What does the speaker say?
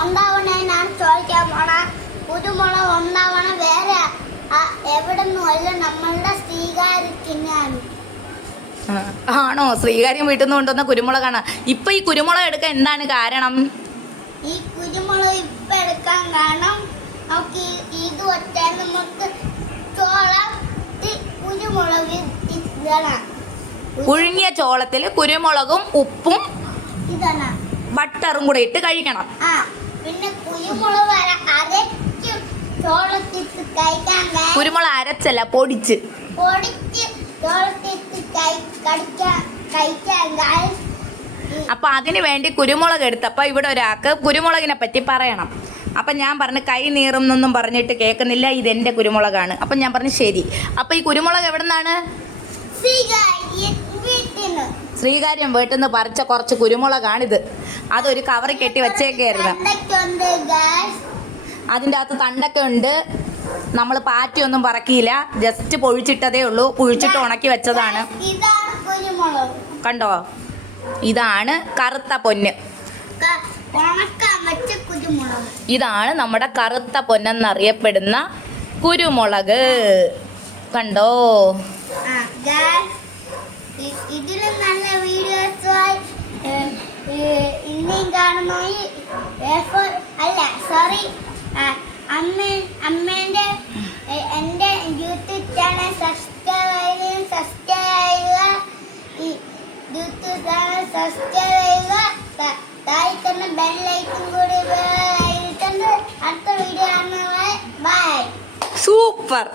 ഉണ്ടാവണേ ഞാൻ ചോദിക്കാൻ പോണ കുരുമുളക് ഉണ്ടാവണ വേറെ എവിടെ നിന്നുമല്ല നമ്മളുടെ സ്വീകാര്യത്തിനാണ്. ആണോ? ശ്രീകാര്യം വീട്ടിൽ നിന്ന് കൊണ്ടുവന്ന കുരുമുളകാണ്. ഇപ്പൊ ഈ കുരുമുളക് എടുക്കാൻ എന്താണ് കാരണം? ഈ കുരുമുളക് ഇപ്പൊ എടുക്കാൻ കാരണം നമുക്ക് ഇത് ഒറ്റാൻ നമുക്ക് ചോളം കുരുമുളക് ഇതാണ്. പുഴുങ്ങിയ ചോളത്തിൽ കുരുമുളകും ഉപ്പും ഇതാണ് ബട്ടറും കൂടെ ഇട്ട് കഴിക്കണം. പിന്നെ കുരുമുളക് അരച്ച് ചോളത്തിട്ട് കഴിക്കാൻ. കുരുമുളക് അരച്ചല്ല, പൊടിച്ച് ചോളത്തിട്ട് കഴിക്കാൻ. അപ്പൊ അതിന് വേണ്ടി കുരുമുളക് എടുത്തപ്പോ ഇവിടെ ഒരാൾക്ക് കുരുമുളകിനെ പറ്റി പറയണം. അപ്പം ഞാൻ പറഞ്ഞു കൈ നീറും എന്നൊന്നും പറഞ്ഞിട്ട് കേൾക്കുന്നില്ല, ഇതെൻ്റെ കുരുമുളകാണ്. അപ്പം ഞാൻ പറഞ്ഞു ശരി. അപ്പം ഈ കുരുമുളക് എവിടെ നിന്നാണ്? ശ്രീകാര്യം വീട്ടിൽ നിന്ന് പറിച്ച കുറച്ച് കുരുമുളകാണിത്. അതൊരു കവറിൽ കെട്ടി വെച്ചേക്കായിരുന്നു. അതിൻ്റെ അകത്ത് തണ്ടൊക്കെ ഉണ്ട്. നമ്മൾ പാറ്റിയൊന്നും പറക്കിയില്ല, ജസ്റ്റ് പൊഴിച്ചിട്ടതേ ഉള്ളൂ. പൊഴിച്ചിട്ട് ഉണക്കി വെച്ചതാണ്. കണ്ടോ? ഇതാണ് കറുത്ത പൊന്ന്. ഇതാണ് നമ്മുടെ കറുത്ത പൊന്നെന്നറിയപ്പെടുന്ന കുരുമുളക്. കണ്ടോ? ഇതിലും നല്ല വീഡിയോസുമായി ഇനിയും കാണുമായി അല്ല സോറി അമ്മേൻ്റെ എൻ്റെ യൂട്യൂബ് ചാനൽ സബ്സ്ക്രൈബ് ചെയ്യുക. യൂട്യൂബ് ചാനൽ സബ്സ്ക്രൈബ് ചെയ്യുക. താഴെ തന്നെ ബെല്ലൈക്കൺ കൂടി അടുത്ത വീഡിയോ കാണുന്നവരെ ബൈ. സൂപ്പർ.